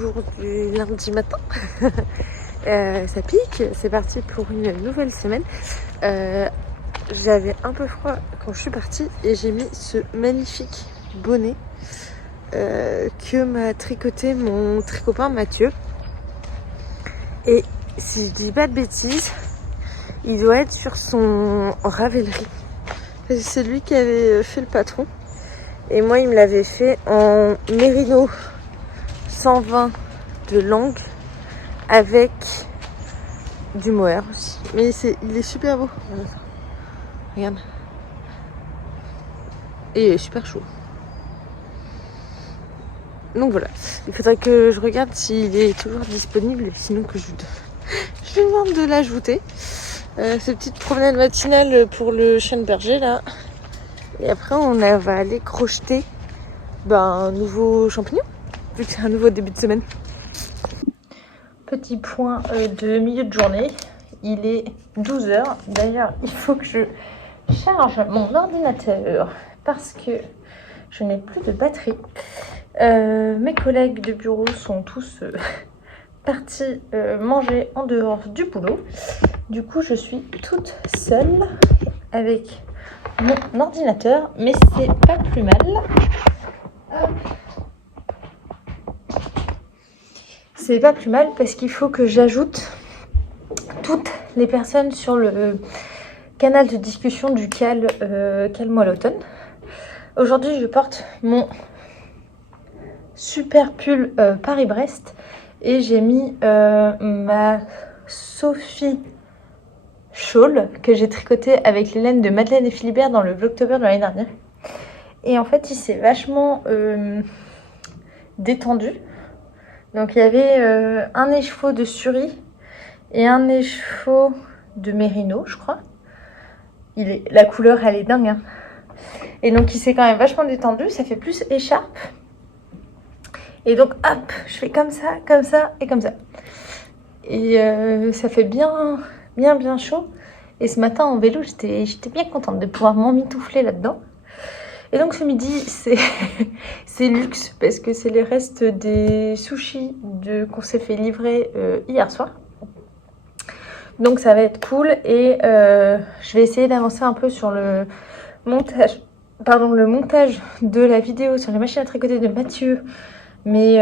jour du lundi matin. Ça pique, c'est parti pour une nouvelle semaine. J'avais un peu froid quand je suis partie et j'ai mis ce magnifique bonnet que m'a tricoté mon tricopain Mathieu. Et si je dis pas de bêtises, il doit être sur son Ravelry. C'est lui qui avait fait le patron. Et moi, il me l'avait fait en mérino 120 de langue avec du mohair aussi. Mais il est super beau. Regarde. Et il est super chaud. Donc voilà. Il faudrait que je regarde s'il est toujours disponible. Et sinon que je lui demande de l'ajouter. Ces petites promenades matinales pour le chêne berger là. Et après on va aller crocheter un nouveau champignon. Vu que c'est un nouveau début de semaine. Petit point de milieu de journée. Il est 12h. D'ailleurs, il faut que je charge mon ordinateur parce que je n'ai plus de batterie. Mes collègues de bureau sont tous partis manger en dehors du boulot. Du coup, je suis toute seule avec mon ordinateur, mais c'est pas plus mal. Hop. C'est pas plus mal parce qu'il faut que j'ajoute toutes les personnes sur le canal de discussion du Cale-moi l'automne. Aujourd'hui, je porte mon super pull Paris-Brest et j'ai mis ma Sophie Shawl que j'ai tricoté avec les laines de Madeleine et Philibert dans le Vlogtober de l'année dernière. Et en fait, il s'est vachement détendu. Donc, il y avait un écheveau de Suri et un écheveau de Mérino, je crois. La couleur, elle est dingue. Hein. Et donc, il s'est quand même vachement détendu. Ça fait plus écharpe. Et donc, hop, je fais comme ça et comme ça. Et ça fait bien chaud. Et ce matin, en vélo, j'étais bien contente de pouvoir m'emmitoufler là-dedans. Et donc, ce midi, c'est luxe parce que c'est les restes des sushis qu'on s'est fait livrer hier soir. Donc, ça va être cool. Et je vais essayer d'avancer un peu sur le montage de la vidéo sur les machines à tricoter de Mathieu. Mais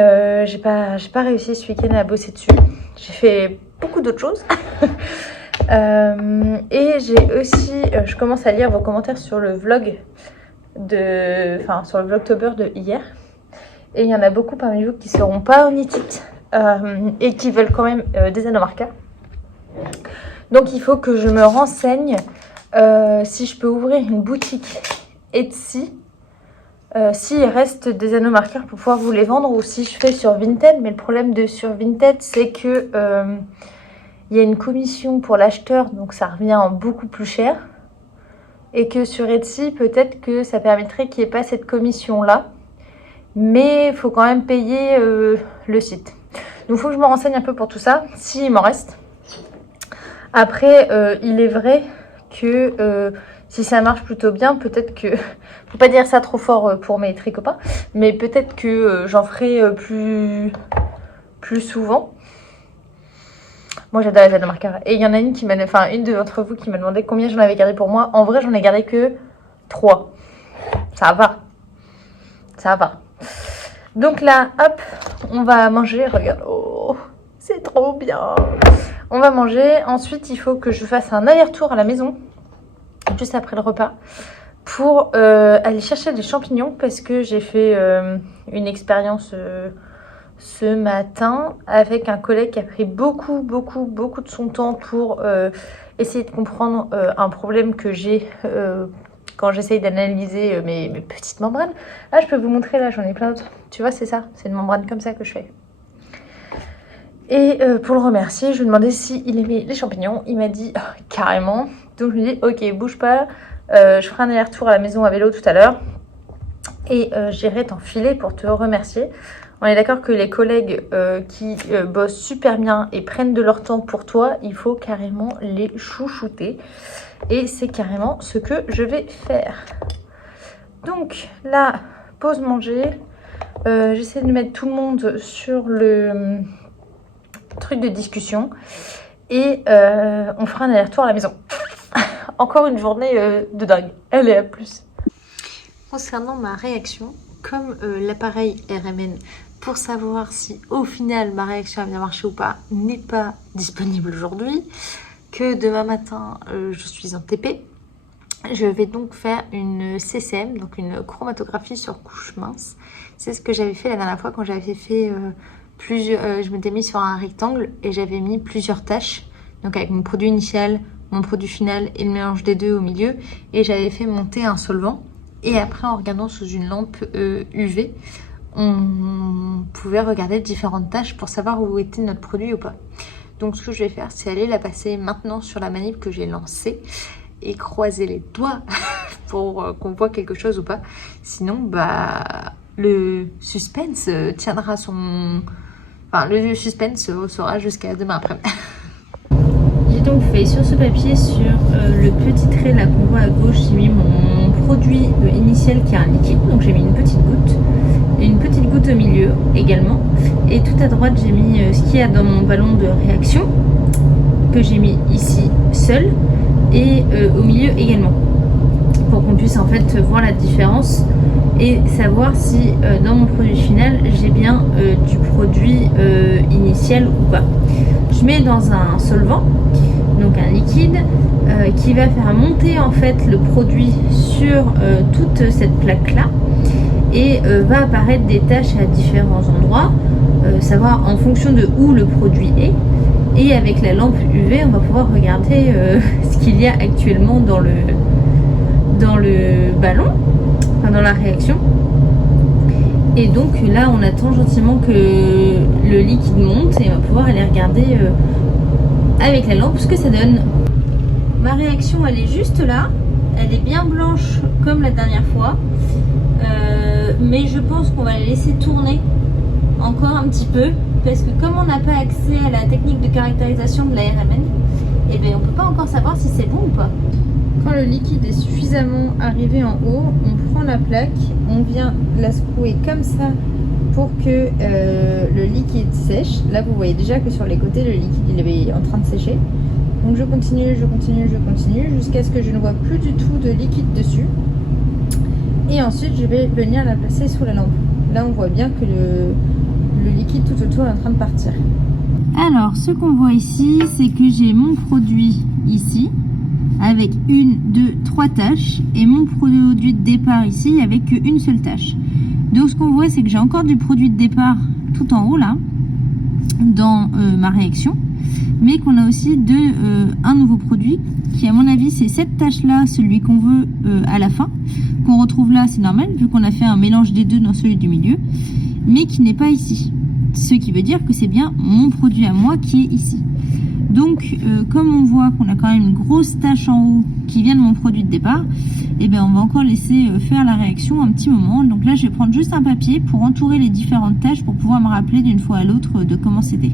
j'ai pas réussi ce week-end à bosser dessus. J'ai fait beaucoup d'autres choses. Et j'ai aussi, je commence à lire vos commentaires sur le vlog sur le Vlogtober de hier. Et il y en a beaucoup parmi vous qui seront pas onitites et qui veulent quand même des anomarkers. Donc il faut que je me renseigne si je peux ouvrir une boutique Etsy. S'il reste des anomarkers pour pouvoir vous les vendre ou si je fais sur Vinted. Mais le problème sur Vinted, c'est que il y a une commission pour l'acheteur, donc ça revient beaucoup plus cher. Et que sur Etsy, peut-être que ça permettrait qu'il n'y ait pas cette commission-là. Mais il faut quand même payer le site. Donc il faut que je me renseigne un peu pour tout ça, s'il m'en reste. Après, il est vrai que si ça marche plutôt bien, peut-être que... Faut pas dire ça trop fort pour mes tricopains, mais peut-être que j'en ferai plus souvent. Moi, j'adore les anomarkers. Et il y en a une d'entre vous qui m'a demandé combien j'en avais gardé pour moi. En vrai, j'en ai gardé que 3. Ça va. Donc là, hop, on va manger. Regarde, oh, c'est trop bien. On va manger. Ensuite, il faut que je fasse un aller-retour à la maison, juste après le repas, pour aller chercher des champignons parce que j'ai fait une expérience ce matin avec un collègue qui a pris beaucoup de son temps pour essayer de comprendre un problème que j'ai quand j'essaye d'analyser mes petites membranes. Là, je peux vous montrer, là, j'en ai plein d'autres. Tu vois, c'est ça, c'est une membrane comme ça que je fais. Et pour le remercier, je lui ai demandé s'il aimait les champignons. Il m'a dit carrément. Donc, je lui ai dit, ok, bouge pas. Je ferai un aller-retour à la maison à vélo tout à l'heure. Et j'irai t'enfiler pour te remercier. On est d'accord que les collègues qui bossent super bien et prennent de leur temps pour toi, il faut carrément les chouchouter. Et c'est carrément ce que je vais faire. Donc là, pause manger. J'essaie de mettre tout le monde sur le truc de discussion. Et on fera un aller-retour à la maison. Encore une journée de dingue. Allez, à plus. Concernant ma réaction, comme l'appareil RMN pour savoir si au final ma réaction a bien marché ou pas n'est pas disponible aujourd'hui, que demain matin je suis en TP, je vais donc faire une CCM, donc une chromatographie sur couche mince. C'est ce que j'avais fait la dernière fois quand j'avais fait je m'étais mis sur un rectangle et j'avais mis plusieurs taches, donc avec mon produit initial, mon produit final et le mélange des deux au milieu, et j'avais fait monter un solvant. Et après, en regardant sous une lampe UV, on pouvait regarder différentes tâches pour savoir où était notre produit ou pas. Donc ce que je vais faire, c'est aller la passer maintenant sur la manip que j'ai lancée et croiser les doigts pour qu'on voit quelque chose ou pas. Sinon, bah, le suspense tiendra son... Enfin, le suspense sera jusqu'à demain après. J'ai donc fait sur ce papier, sur le petit trait là qu'on voit à gauche, j'ai mis mon produit initial qui est un liquide, donc j'ai mis une petite goutte, et une petite goutte au milieu également, et tout à droite j'ai mis ce qu'il y a dans mon ballon de réaction, que j'ai mis ici seul, et au milieu également, pour qu'on puisse en fait voir la différence et savoir si dans mon produit final j'ai bien du produit initial ou pas. Je mets dans un solvant, donc un liquide, qui va faire monter en fait le produit sur toute cette plaque là, et va apparaître des taches à différents endroits, savoir en fonction de où le produit est, et avec la lampe UV on va pouvoir regarder ce qu'il y a actuellement dans le ballon, enfin dans la réaction. Et donc là on attend gentiment que le liquide monte et on va pouvoir aller regarder avec la lampe ce que ça donne. Ma réaction elle est juste là, elle est bien blanche comme la dernière fois, mais je pense qu'on va la laisser tourner encore un petit peu, parce que comme on n'a pas accès à la technique de caractérisation de la RMN, et bien on peut pas encore savoir si c'est bon ou pas. Quand le liquide est suffisamment arrivé en haut, on prend la plaque, on vient la secouer comme ça pour que le liquide sèche. Là vous voyez déjà que sur les côtés le liquide il est en train de sécher. Donc je continue jusqu'à ce que je ne vois plus du tout de liquide dessus. Et ensuite je vais venir la placer sous la lampe. Là on voit bien que le liquide tout autour est en train de partir. Alors ce qu'on voit ici, c'est que j'ai mon produit ici avec 1, 2, 3 taches, et mon produit de départ ici avec une seule tache. Donc ce qu'on voit, c'est que j'ai encore du produit de départ tout en haut là dans ma réaction, mais qu'on a aussi un nouveau produit qui à mon avis c'est cette tache là, celui qu'on veut à la fin, qu'on retrouve là, c'est normal vu qu'on a fait un mélange des deux dans celui du milieu, mais qui n'est pas ici, ce qui veut dire que c'est bien mon produit à moi qui est ici. Donc comme on voit qu'on a quand même une grosse tache en haut qui vient de mon produit de départ, et bien on va encore laisser faire la réaction un petit moment. Donc là je vais prendre juste un papier pour entourer les différentes taches pour pouvoir me rappeler d'une fois à l'autre de comment c'était.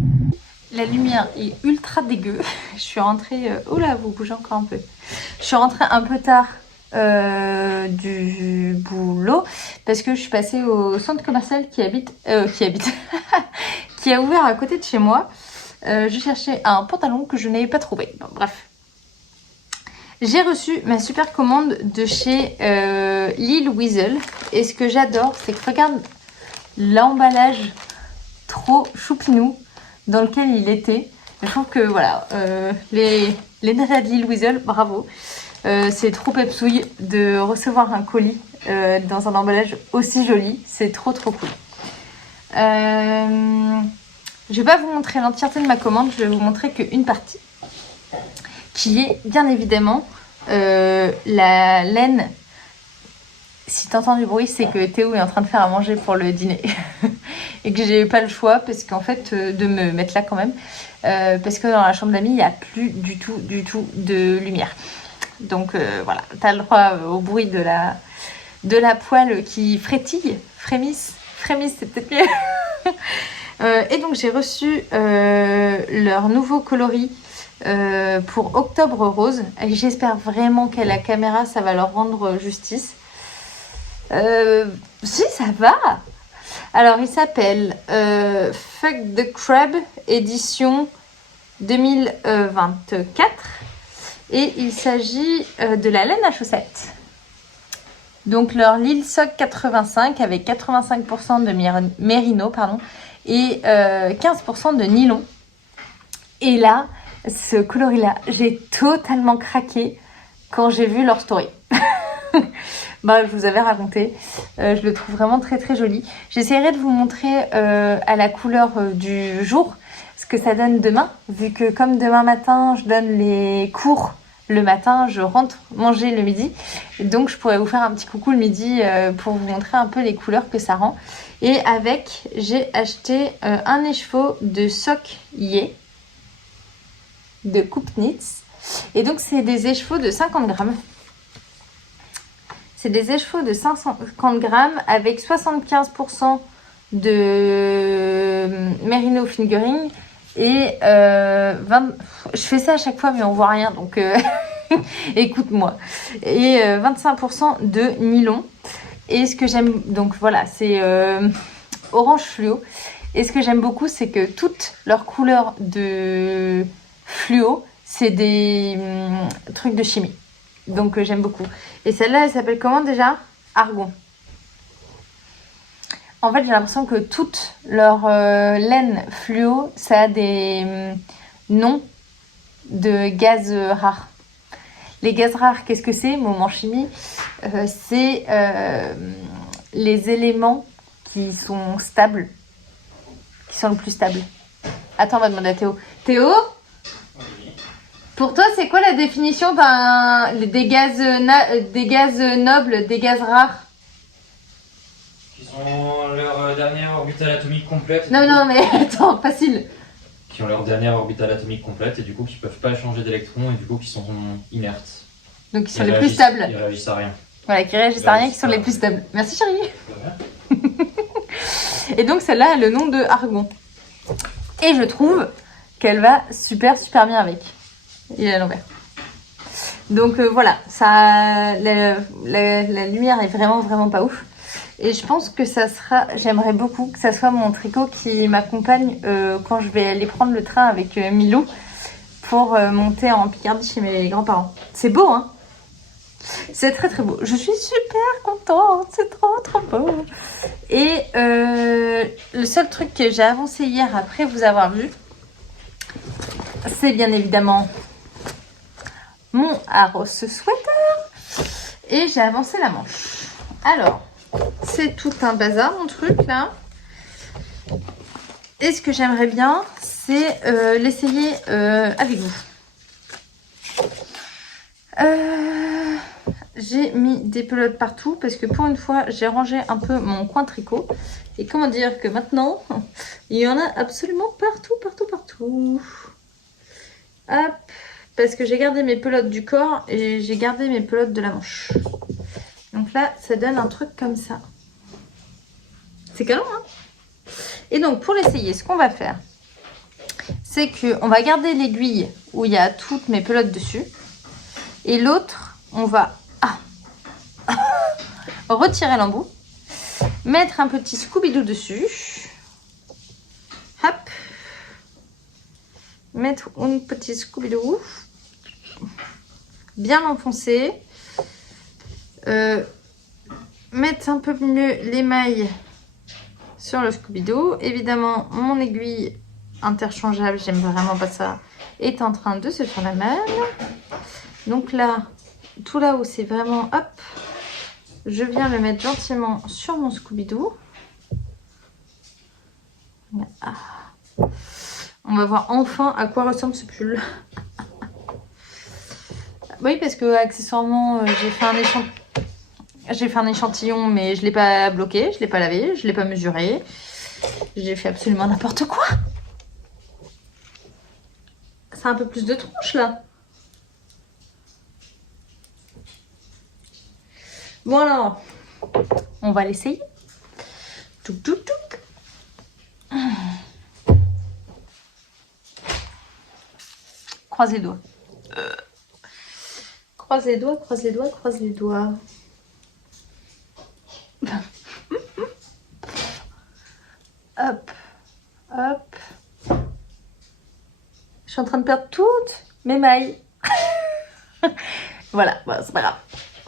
La lumière est ultra dégueu. Je suis rentrée... Oh là, vous bougez encore un peu. Je suis rentrée un peu tard du boulot parce que je suis passée au centre commercial qui a ouvert à côté de chez moi. Je cherchais un pantalon que je n'avais pas trouvé. Bon, bref. J'ai reçu ma super commande de chez Lil Weasel. Et ce que j'adore, c'est que regarde l'emballage trop choupinou dans lequel il était. Je trouve que voilà, les nerfs de Lil Weasel, bravo. C'est trop pepsouille de recevoir un colis dans un emballage aussi joli. C'est trop cool. Je vais pas vous montrer l'entièreté de ma commande, je vais vous montrer qu'une partie qui est bien évidemment la laine. Si tu entends du bruit, c'est que Théo est en train de faire à manger pour le dîner et que j'ai pas le choix parce qu'en fait de me mettre là quand même parce que dans la chambre d'amis il n'y a plus du tout de lumière. Donc voilà, tu as le droit au bruit de la poêle qui frémisse, c'est peut-être mieux. Et donc j'ai reçu leur nouveau coloris pour Octobre Rose. Et j'espère vraiment qu'à la caméra ça va leur rendre justice. Si, ça va. Alors, il s'appelle Fuck the Crab, édition 2024. Et il s'agit de la laine à chaussettes. Donc, leur Lil Sock 85 avec 85% de mérino et 15% de nylon. Et là, ce coloris-là, j'ai totalement craqué quand j'ai vu leur story. Bah, je vous avais raconté. Je le trouve vraiment très très joli. J'essaierai de vous montrer à la couleur du jour ce que ça donne demain. Vu que comme demain matin, je donne les cours le matin, je rentre manger le midi. Donc je pourrais vous faire un petit coucou le midi pour vous montrer un peu les couleurs que ça rend. Et avec, j'ai acheté un écheveau de sock yé de Coupe Knits. Et donc c'est des écheveaux de 50 grammes. C'est des écheveaux de 550 grammes avec 75% de merino fingering et 20... Je fais ça à chaque fois mais on voit rien donc écoute-moi. Et 25% de nylon. Et ce que j'aime, donc voilà, c'est orange fluo. Et ce que j'aime beaucoup, c'est que toutes leurs couleurs de fluo, c'est des trucs de chimie. Donc j'aime beaucoup. Et celle-là, elle s'appelle comment déjà? Argon. En fait, j'ai l'impression que toutes leurs laines fluo, ça a des noms de gaz rares. Les gaz rares, qu'est-ce que c'est? Mot en chimie, c'est les éléments qui sont stables, qui sont le plus stables. Attends, on va demander à Théo. Théo? Pour toi, c'est quoi la définition des gaz nobles, des gaz rares? Qui sont leur dernière orbitale atomique complète. Non, mais attends, facile. Qui ont leur dernière orbitale atomique complète et du coup qui peuvent pas changer d'électrons et du coup qui sont inertes. Donc ils sont les plus stables. Ils réagissent à rien. Voilà, qui réagissent à rien, qui sont les plus stables. Merci chérie. Et donc celle-là a le nom de Argon. Et je trouve qu'elle va super bien avec. Il est à l'envers. Donc voilà, ça, la lumière est vraiment pas ouf. Et je pense que ça sera, j'aimerais beaucoup que ça soit mon tricot qui m'accompagne quand je vais aller prendre le train avec Milou pour monter en Picardie chez mes grands-parents. C'est beau, hein? C'est très beau. Je suis super contente, c'est trop beau. Et le seul truc que j'ai avancé hier après vous avoir vu, c'est bien évidemment mon Aros sweater. Et j'ai avancé la manche. Alors, c'est tout un bazar mon truc là. Et ce que j'aimerais bien, c'est l'essayer avec vous. J'ai mis des pelotes partout parce que pour une fois, j'ai rangé un peu mon coin tricot. Et comment dire que maintenant, il y en a absolument partout. Hop, parce que j'ai gardé mes pelotes du corps et j'ai gardé mes pelotes de la manche. Donc là, ça donne un truc comme ça. C'est canon, hein? Et donc, pour l'essayer, ce qu'on va faire, c'est qu'on va garder l'aiguille où il y a toutes mes pelotes dessus. Et l'autre, on va retirer l'embout, mettre un petit Scooby-Doo dessus. Hop. Mettre un petit Scooby-Doo. Bien l'enfoncer. Mettre un peu mieux les mailles sur le Scooby-Doo. Évidemment, mon aiguille interchangeable, j'aime vraiment pas ça, est en train de se faire la malle. Donc là, tout là où c'est vraiment hop, je viens le mettre gentiment sur mon Scooby-Doo. On va voir enfin à quoi ressemble ce pull. Oui, parce que accessoirement, j'ai fait un échantillon, mais je ne l'ai pas bloqué, je ne l'ai pas lavé, je ne l'ai pas mesuré. J'ai fait absolument n'importe quoi. C'est un peu plus de tronche là. Bon alors, on va l'essayer. Touc touc touc. Croise les doigts. Croise les doigts, croise les doigts, croise les doigts. Hop. Je suis en train de perdre toutes mes mailles. Voilà, bon, c'est pas grave.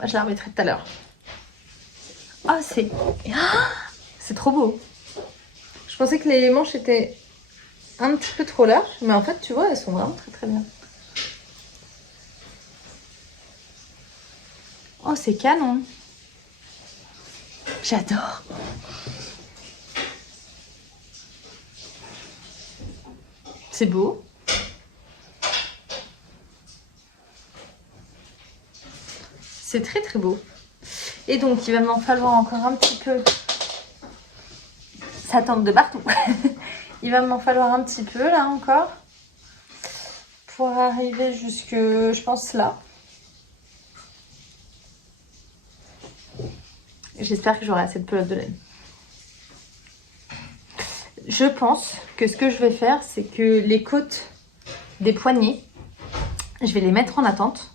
Je la remettrai tout à l'heure. Ah, c'est trop beau. Je pensais que les manches étaient un petit peu trop larges, mais en fait, tu vois, elles sont vraiment très très bien. Oh, c'est canon. J'adore. C'est beau. C'est très très beau. Et donc, il va m'en falloir encore un petit peu. Ça tombe de partout. Il va m'en falloir un petit peu là encore. Pour arriver jusque, je pense, là. J'espère que j'aurai assez de pelote de laine. Je pense que ce que je vais faire, c'est que les côtes des poignets, je vais les mettre en attente.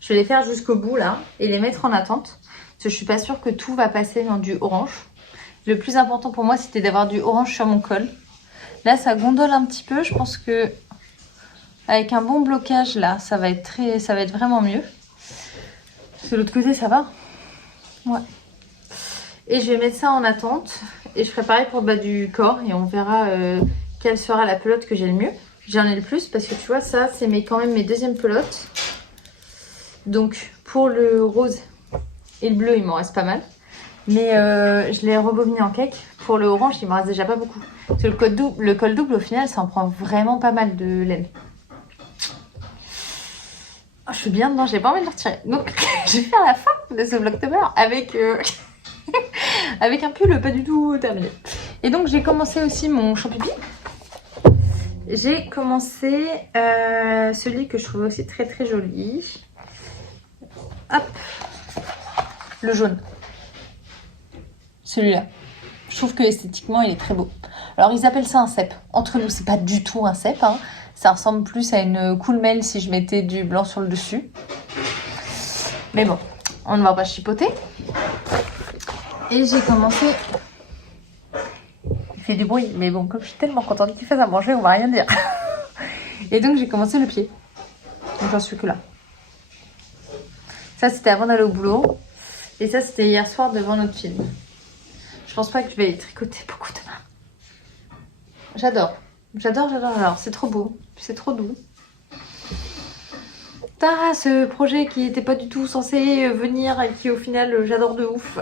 Je vais les faire jusqu'au bout là et les mettre en attente. Parce que je suis pas sûre que tout va passer dans du orange. Le plus important pour moi, c'était d'avoir du orange sur mon col. Là, ça gondole un petit peu. Je pense que avec un bon blocage là, ça va être vraiment mieux. Parce que de l'autre côté, ça va. Ouais. Et je vais mettre ça en attente. Et je ferai pareil pour le bas du corps. Et on verra quelle sera la pelote que j'ai le mieux. J'en ai le plus parce que tu vois, ça, c'est quand même mes deuxièmes pelotes. Donc, pour le rose et le bleu, il m'en reste pas mal. Mais je l'ai rebobiné en cake. Pour le orange, il m'en reste déjà pas beaucoup. Parce que le col double, au final, ça en prend vraiment pas mal de laine. Oh, je suis bien dedans, j'ai pas envie de le retirer. Donc, je vais faire la fin de ce Vlogtober avec, avec un pull pas du tout terminé. Et donc, j'ai commencé aussi mon champipi. J'ai commencé celui que je trouvais aussi très très joli. Hop, le jaune. Celui-là. Je trouve que esthétiquement, il est très beau. Alors, ils appellent ça un cèpe. Entre nous, c'est pas du tout un cèpe. Hein. Ça ressemble plus à une cool mail si je mettais du blanc sur le dessus. Mais bon, on ne va pas chipoter. Et j'ai commencé... Il fait du bruit, mais bon, comme je suis tellement contente qu'il fasse à manger, on va rien dire. Et donc, j'ai commencé le pied. Donc, j'en suis que là. Ça, c'était avant d'aller au boulot. Et ça, c'était hier soir devant notre film. Je pense pas que je vais tricoter beaucoup demain. J'adore. J'adore. C'est trop beau. C'est trop doux. T'as ce projet qui était pas du tout censé venir et qui au final j'adore de ouf.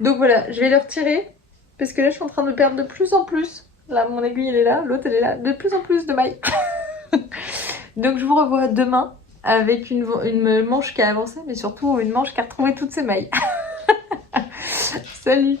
Donc voilà, je vais le retirer. Parce que là, je suis en train de perdre de plus en plus. Là, mon aiguille, elle est là. L'autre, elle est là. De plus en plus de mailles. Donc je vous revois demain avec une manche qui a avancé, mais surtout une manche qui a retrouvé toutes ses mailles. Salut!